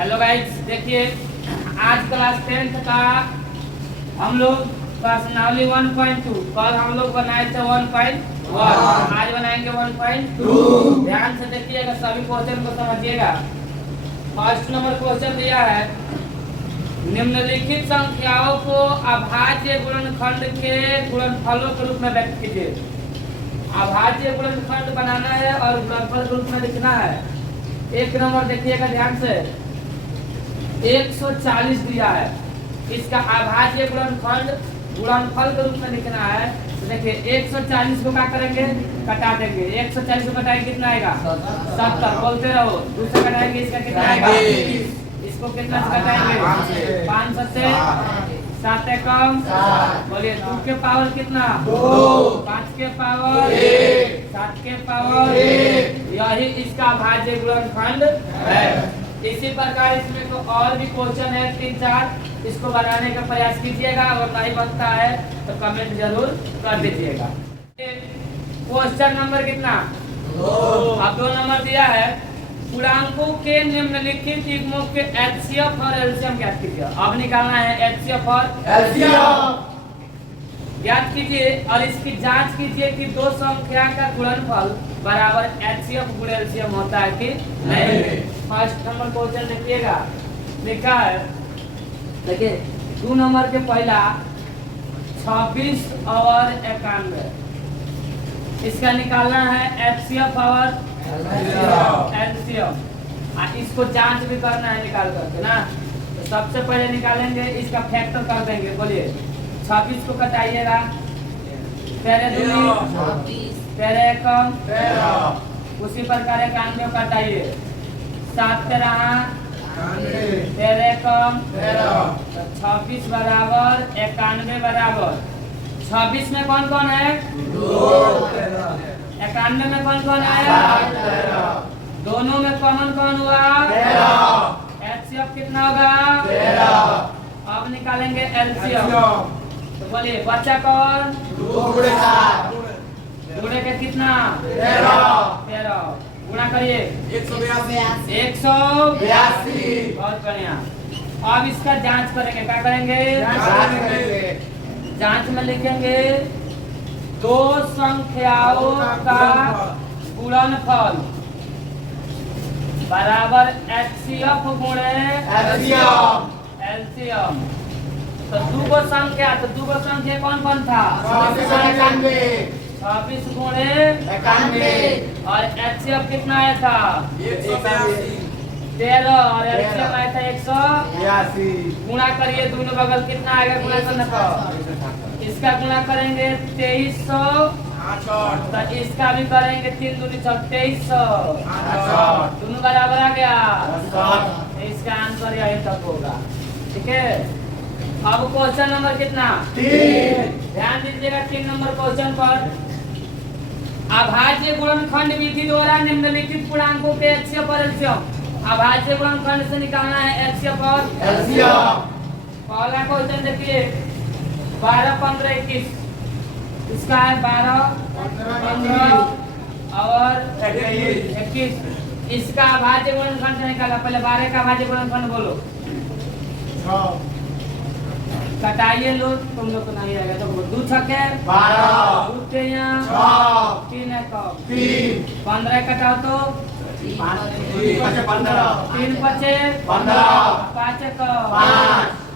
Hello guys, देखिए आज class 10th का हम लोग पर्सनाली 1.2 कल हम लोग बनाए थे 1.1 आज बनाएंगे 1.2। ध्यान से देखिएगा, सभी क्वेश्चन को समझिएगा। फर्स्ट नंबर क्वेश्चन दिया है, निम्नलिखित संख्याओं को अभाज्य गुणनखंड के गुणनफलों के रूप में व्यक्त कीजिए। अभाज्य गुणनखंड बनाना है और गुणनफल के रूप में लिखना है। एक नंबर देखिएगा ध्यान से, 140 दिया है, इसका अभाज्य गुणनखंड गुणनफल के रूप में लिखना है। तो देखिए 140 को क्या करेंगे, कटा देंगे। 140 को कटाएंगे कितना आएगा, 70। बोलते रहो, दूसरा कटाएंगे इसका कितना आएगा, इसको कितना से कटाएंगे, 5 से 7 एकम, बोलिए 2 के पावर कितना, 5 के पावर 7 के पावर, यही इसका अभाज्य गुणनखंड है। इसी प्रकार इसमें तो और भी क्वेश्चन है 3-4, इसको बनाने का प्रयास कीजिएगा। अगर नहीं बनता है तो कमेंट जरूर कर दीजिएगा। क्वेश्चन नंबर कितना, 2 नंबर दिया है, पूर्णांकों के निम्नलिखित युग्मों के एचसीएफ और एलसीएम ज्ञात कीजिए। अब निकालना है एचसीएफ और एलसीएम ज्ञात कीजिए और इसकी जांच कीजिए कि दो संख्या का गुणनफल बराबर एचसीएफ गुणे एलसीएम होता है कि नहीं। फर्स्ट नंबर क्वेश्चन देखिएगा, लिखा है, देखिए 2 नंबर के पहला 26 और 91, इसका निकालना है एचसीएफ और एलसीएम। इसको जांच भी करना है निकाल करके ना। तो सबसे पहले निकालेंगे, इसका फैक्टर कर देंगे। बोलिए 26 को कटाइएगा, 13 दूनी 13 एकम, उसी प्रकार 91 कटाइए, 7 13 13 एकम, 26 बराबर 91 बराबर। 26 में कौन कौन है, 91 में कौन कौन है, दोनों में कॉमन कौन हुआ, एचसीएफ कितना होगा। अब निकालेंगे एलसीएम। तो बोलिए बच्चा कौन, गुणे के कितना, 13 गुणा करिए 182। बहुत बढ़िया। अब इसका जांच करेंगे, क्या करेंगे, जांच में लिखेंगे दो संख्याओं का गुणनफल बराबर एचसीएफ गुणे एलसीएम। तो दो संख्या कौन कौन था, 26 गुणे 91 और एचसीएफ कितना आया था 13 और एलसीएम आया था 182। गुणा करिए दोनों बगल, कितना आएगा गुणा करने पर, इसका गुणा करेंगे 2300, तो इसका भी करेंगे 3 दूनी 2300, दोनों बराबर आ गया। इसका आंसर यही तक होगा, ठीक है। अब क्वेश्चन नंबर कितना, 3। ध्यान दीजिएगा 3 नंबर क्वेश्चन पर, अभाज्य गुणनखंड विधि द्वारा निम्नलिखित पूर्णांकों के एचसीएफ और एलसीएम। अभाज्य गुणनखंड से निकालना है एचसीएफ और एलसीएम। पहला क्वेश्चन देखिए, 12 15 21, इसका है 12 15 और 21। इसका अभाज्य गुणनखंड से निकाला। पहले 12 का अभाज्य गुणनखंड बोलो, कटाइए लो, तुम लोग को नहीं आएगा तो 2 छक्के 12, 2 तेया 3 एकम 15 कटाओ तो 3 पचे 5 एकम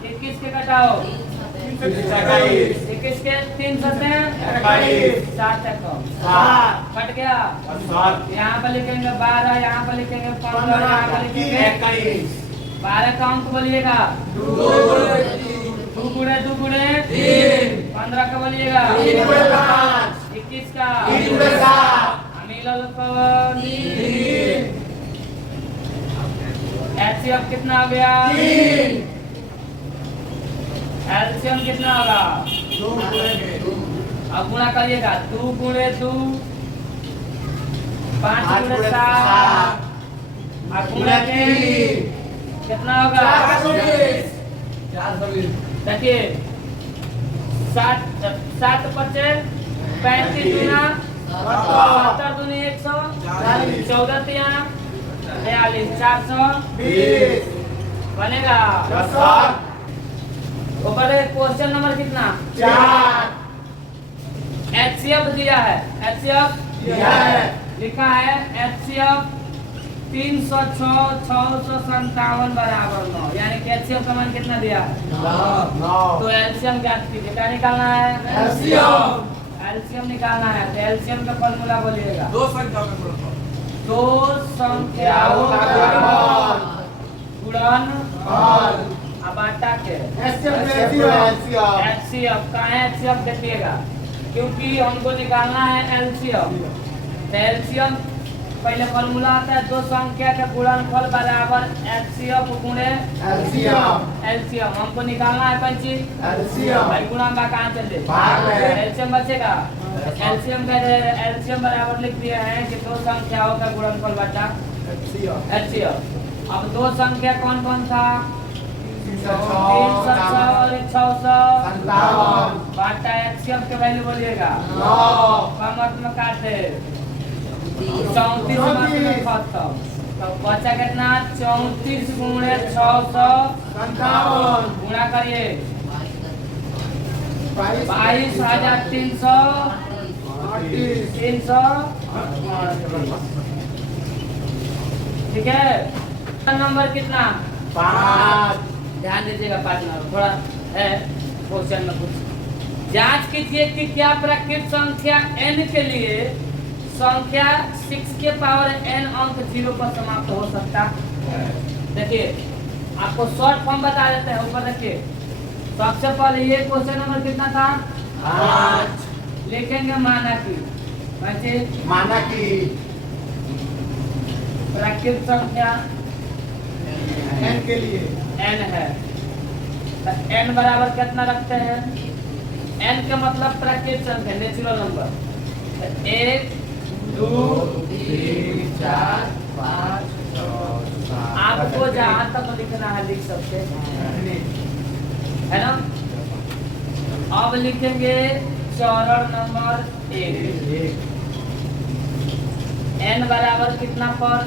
21 के कटाओ 21 के 3 सते 7 एकम कट गया। यहाँ पर लिखेंगे 12, यहाँ पर लिखेंगे 15, यहाँ पर लिखेंगे 21। 12 का अंक बोलिएगा 2 गुणे 3, 15 का बोलिएगा 21 का एचसीएफ कितना हो गया, एलसीएम कितना होगा, 2। अब गुणा करिएगा 2 गुणे 2 5 गुणे 7 गुणा के कितना होगा, देखिए 7 पचे 35 गुना 70 दूनी 100 14 तिया 42 420 बनेगा। ऊपर क्वेश्चन नंबर कितना 4 HCF दिया है, HCF दिया है, लिखा है HCF 306 657 बराबर 9, यानी कि HCF का मान कितना दिया है 9। तो एलसीएम ज्ञात कीजिए। क्या निकालना है एलसीएम निकालना है। तो एलसीएम का फॉर्मूला बोलिएगा। दो संख्याओं का गुणनफल, दो संख्याओं का गुणन अब बाटा के एचसीएफ का है। एचसीएफ देखिएगा, क्योंकि हमको निकालना है एलसीएम। तो एलसीएम पहले फॉर्मूला आता है दो संख्या का गुणनफल बराबर एचसीएफ गुणे एलसीएम। हमको निकालना है कौन चीज भाई गुणा में कहाँ चले एलसीएम बचेगा। एलसीएम बराबर लिख दिए हैं कि दो संख्याओं का गुणनफल बचा एचसीएफ। अब दो संख्या कौन कौन था 306 और 657 बाटा एचसीएफ के वैल्यू बोलिएगा। कम अर्थ में काटे 34 में खत्म, तो बचा कितना 34 गुणे 657 गुणा करिए 22,300 ठीक है। नंबर कितना 5। ध्यान दीजिएगा, 5 नंबर थोड़ा है क्वेश्चन में कुछ जांच कीजिए कि क्या प्रकृत संख्या n के लिए संख्या 6 के पावर n अंक 0 पर समाप्त हो सकता है। देखिए आपको शॉर्ट फॉर्म बता देते हैं, ऊपर देखिए। सबसे पहले ये क्वेश्चन नंबर कितना था 5 लिखेंगे माना की प्रकृत संख्या n के लिए n है, तो n बराबर कितना रखते हैं n का मतलब प्रकृत संख्या नेचुरल नंबर। 1 2 3 4 5 आपको जहाँ तक लिखना है लिख सकते हैं, है ना। अब लिखेंगे चरण नंबर 1 n बराबर कितना पर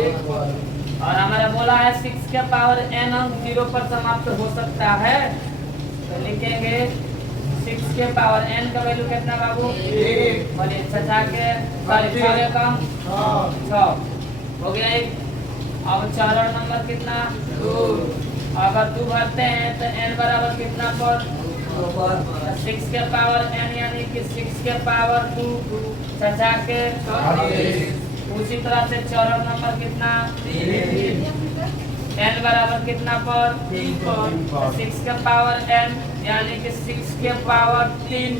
1 पर, और हमारा बोला है 6 के पावर n अंक 0 पर समाप्त हो सकता है। तो लिखेंगे 6 के पावर n का वैल्यू कितना बाबू 1 बोलिए 6 के कम 6 हो गया 1। अब चरण नंबर कितना 2, अगर 2 भरते हैं तो n बराबर कितना पर 6 के पावर n यानी कि 6 के पावर 2 6 के 36। उसी तरह से चरण नंबर कितना 3 n बराबर कितना पर 3 पर 6 के पावर n यानी कि 6 के पावर 3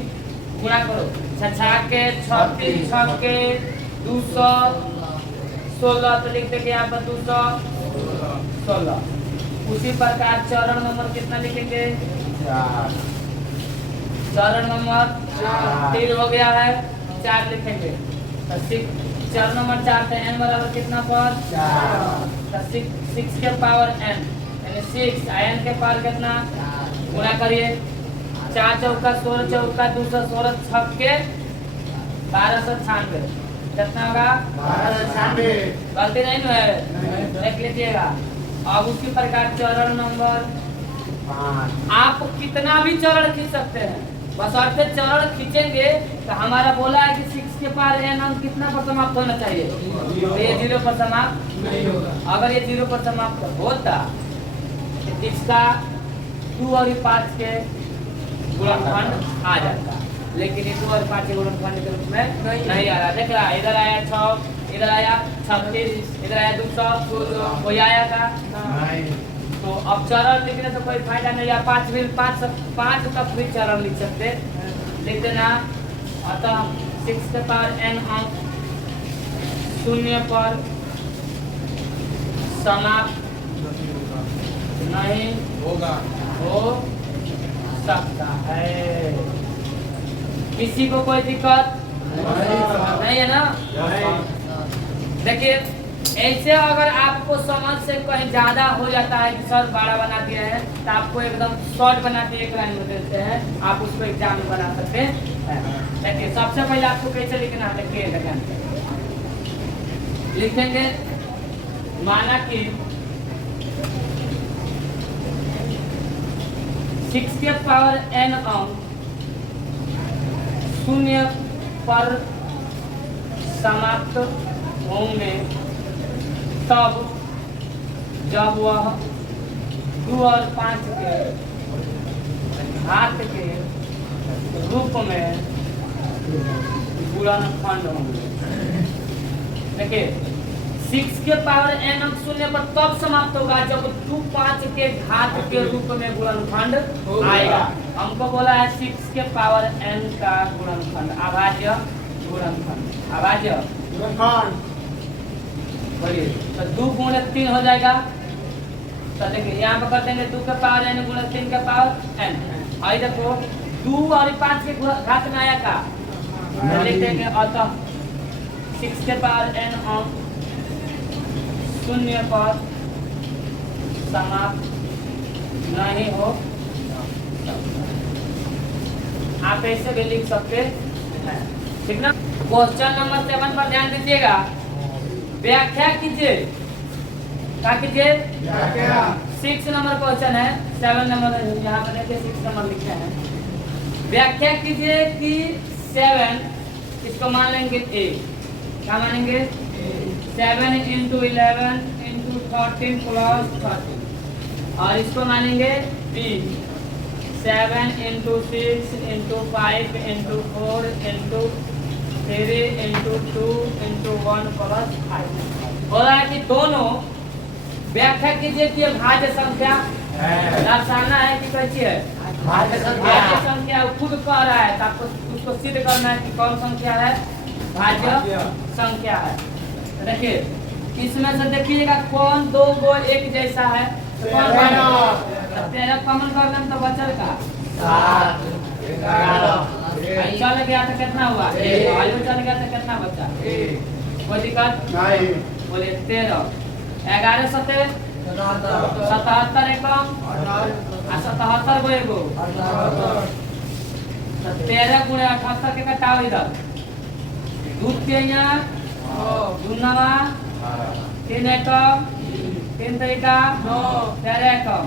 गुणा करो 6 के 36 6 के 216 तो लिख देंगे यहाँ पर 216। उसी प्रकार चरण नंबर कितना लिखेंगे 4 चरण नंबर 3 हो गया है 4 लिखेंगे। चरण नंबर 4 पे n बराबर कितना पर 4 6 के पावर n यानी 6 n के पावर कितना गुणा करिए 4 चौका 16 चौका 216 6 के 1296 कितना होगा 1296। गलती नहीं है देख लीजिएगा। अब उसी प्रकार चरण नंबर 5 आप कितना भी चरण खींच सकते हैं, बस अर्थे चरण खींचेंगे तो हमारा बोला है कि 6 के पार n अंक कितना पर समाप्त होना चाहिए, तो ये 0 पर समाप्त नहीं होगा। अगर ये 0 पर समाप्त होता तो इसका 2 और 5 के गुणनखंड आ जाता, लेकिन ये 2 और 5 के गुणनखंड के रूप में नहीं आ रहा। देख रहा है इधर आया 6, इधर आया 36, इधर आया 200, कोई आया था नहीं। तो अब चरण लिखने से कोई फायदा नहीं है। 5 तक भी चरण लिख सकते, लिख देना। अतः 6 के पावर n अंक 0 पर समाप्त नहीं होगा हो सकता है। किसी को कोई दिक्कत नहीं है ना। देखिए ऐसे अगर आपको समझ से कहीं ज्यादा हो जाता है कि सर बड़ा बना दिया है तो आपको एकदम शॉर्ट बना के एक लाइन में देते हैं, आप उसको एग्जाम में बना सकते हैं। देखिए सबसे पहले आपको कैसे लिखना है, देखिए लिखेंगे माना कि 6 के पावर n अंक शून्य पर समाप्त होंगे तब जब वह 2 और 5 के घात के रूप में गुणनखंड होंगे। देखिए 6 के पावर n अंक शून्य पर तब समाप्त होगा जब 2 5 के घात के रूप में गुणनखंड आएगा। हमको बोला है 6 के पावर n का गुणनखंड अभाज्य गुणनखंड अभाज्य गुणनखंड बोलिए तो 2 गुणे 3 हो जाएगा। तो देखिए यहाँ पर कर देंगे 2 के पावर n गुणे 3 के पावर n। और देखो 2 और 5 के घात में आया का तो लिख देंगे अतः 6 के पावर n अंक शून्य पर समाप्त नहीं हो। आप ऐसे भी लिख सकते हैं, ठीक ना। क्वेश्चन नंबर 7 पर ध्यान दीजिएगा। व्याख्या कीजिए, क्या कीजिए? 6 नंबर क्वेश्चन है, 7 नंबर यहाँ पर देखिए 6 नंबर लिखे हैं। व्याख्या कीजिए कि 7 इसको मान लेंगे a, क्या मानेंगे? 7 into 11 into 13 plus 13 और इसको मानेंगे b 7 into 6 into 5 into 4 into 3 into 2 into 1 plus 5। हो रहा है कि दोनों व्याख्या कीजिए कि ये भाज्य संख्या दर्शाना है कि कैसी है? भाज्य संख्या खुद कह रहा है तो आपको उसको सिद्ध करना है कि कौन संख्या है? भाज्य संख्या है। तो देखिए इसमें से देखिएगा कौन दो गो एक जैसा है तो कौन 13 कॉमन कर दें तो बचल का 7 चल गया तो कितना हुआ? आयु चल गया तो कितना बचा? कोई दिक्कत नहीं। बोले 13 11 7 77 एकम 77 गो एगो 13 गुणे 78 के घटाओ इधर 2 3 2 9 3 एकम 3 तरीका 13 एकम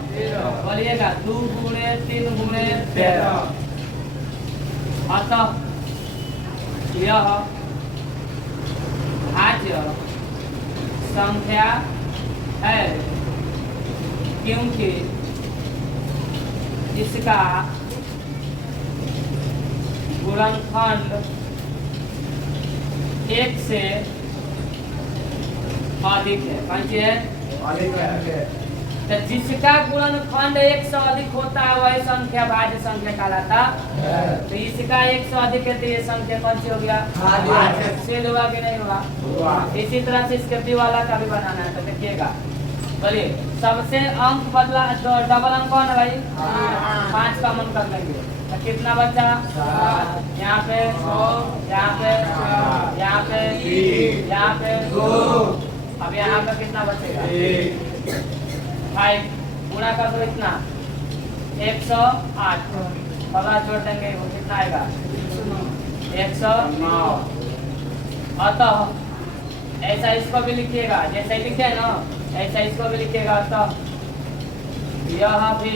बोलिएगा 2 गुणे 3 गुणे 13। अतः यह भाज्य संख्या है क्योंकि इसका गुणनखंड 1 से अधिक है। कौन सी है? तो जिसका गुणनखंड 1 से अधिक होता है वही संख्या भाज्य संख्या कहलाता है। तो इसका 1 से अधिक है तो ये संख्या कौन सी हो गया? सिद्ध हुआ कि नहीं हुआ? इसी तरह से इसके बी वाला का भी बनाना है। तो देखिएगा बोलिए सबसे अंक बदला डबल अंक कौन है भाई? 5 का मन कर लेंगे तो कितना बचा? यहाँ पे 100 यहाँ पे यहाँ पे यहाँ पे 2 अब यहाँ पे कितना बचेगा? 5 गुणा कर दो इतना 108 पता जोड़ देंगे वो कितना आएगा? 109। अतः ऐसा इसको भी लिखिएगा जैसे लिखे ना ऐसा इसको भी लिखिएगा। अतः यह भी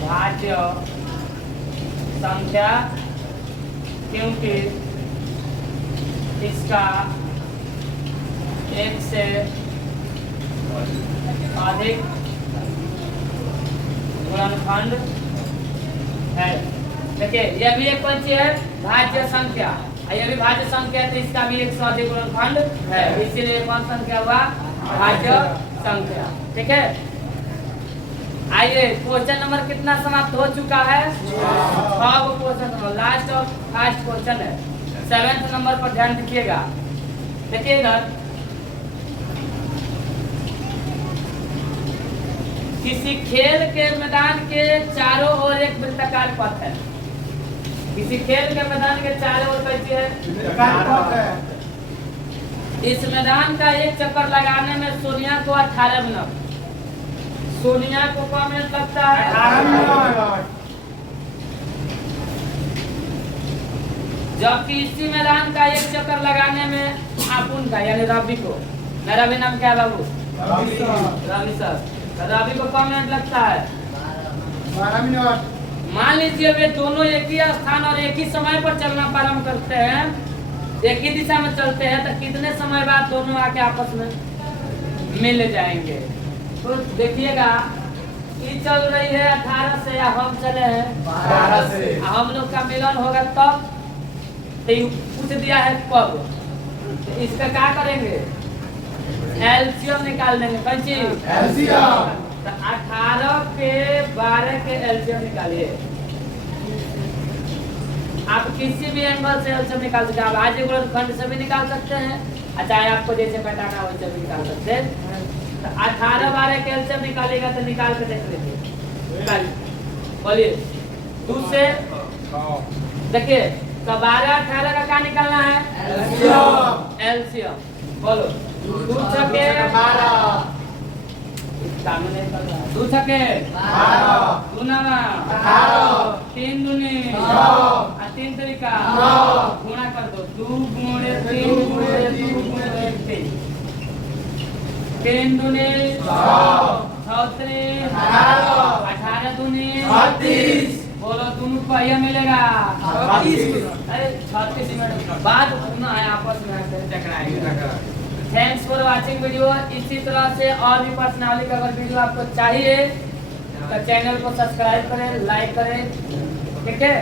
भाज्य संख्या क्योंकि इसका 1 से अधिक गुणनखंड है। देखिए यह भी एक कौन सी है? भाज्य संख्या। यह भी भाज्य संख्या है तो इसका भी 1 से अधिक गुणनखंड है, इसीलिए कौन संख्या हुआ? भाज्य संख्या। ठीक है। आइए क्वेश्चन नंबर कितना समाप्त हो चुका है? 6 क्वेश्चन लास्ट और फास्ट क्वेश्चन है। 7th नंबर पर ध्यान दीजिएगा। देखिए इधर किसी खेल के मैदान के चारों ओर एक वृत्ताकार पथ है। किसी खेल के मैदान के चारों ओर कैसी है? इस मैदान का एक चक्कर लगाने में सोनिया को 18 मिनट, सोनिया को कम मिनट लगता है? 18 मिनट। जबकि इसी मैदान का एक चक्कर लगाने में आपुन का यानी रवि को, मेरा भी नाम क्या है बाबू? रवि सर। रवि को कम मिनट लगता है? 12 मिनट। मान लीजिए वे दोनों एक ही स्थान और एक ही समय पर चलना प्रारंभ करते हैं, एक ही दिशा में चलते हैं, तो कितने समय बाद दोनों आके आपस में मिल जाएंगे। तो देखिएगा ये चल रही है 18 से या हम चले हैं 12 से। हम लोग का मिलन होगा तब, तो पूछ दिया है कब, तो इसका क्या करेंगे, एलसीएम निकाल देंगे। कौन चीज, एलसीएम। तो 18 के 12 के एलसीएम निकालिए। आप किसी भी एंगल से एलसीएम निकाल सकते हैं, आप आज खंड से भी निकाल सकते हैं, चाहे आपको जैसे घटाना हो वैसे भी निकाल सकते हैं। तो 18 12 के एलसीएम निकालेगा तो निकाल के देख लीजिए, बोलिए। 2 से देखिए, तो 12 18 का क्या निकालना है, एलसीएम। एलसीएम बोलो। 2 छके 12। 2 छके 12। 2 नवा 18। 3 दूनी 9। 3 तरीका 9। गुणा कर दो। 2 गुणे 3 गुणे 2 गुणे 3, 3 दूनी 6, 6 18। 18 दूनी 36। बोलो, दोनों को यह मिलेगा 36। अरे 36 मिनट बाद ना है, आपस में टकराएंगे। Thanks for watching video. इसी तरह से और भी पर्सनालिटी का अगर वीडियो आपको चाहिए तो चैनल को सब्सक्राइब करें, लाइक करें, ठीक है।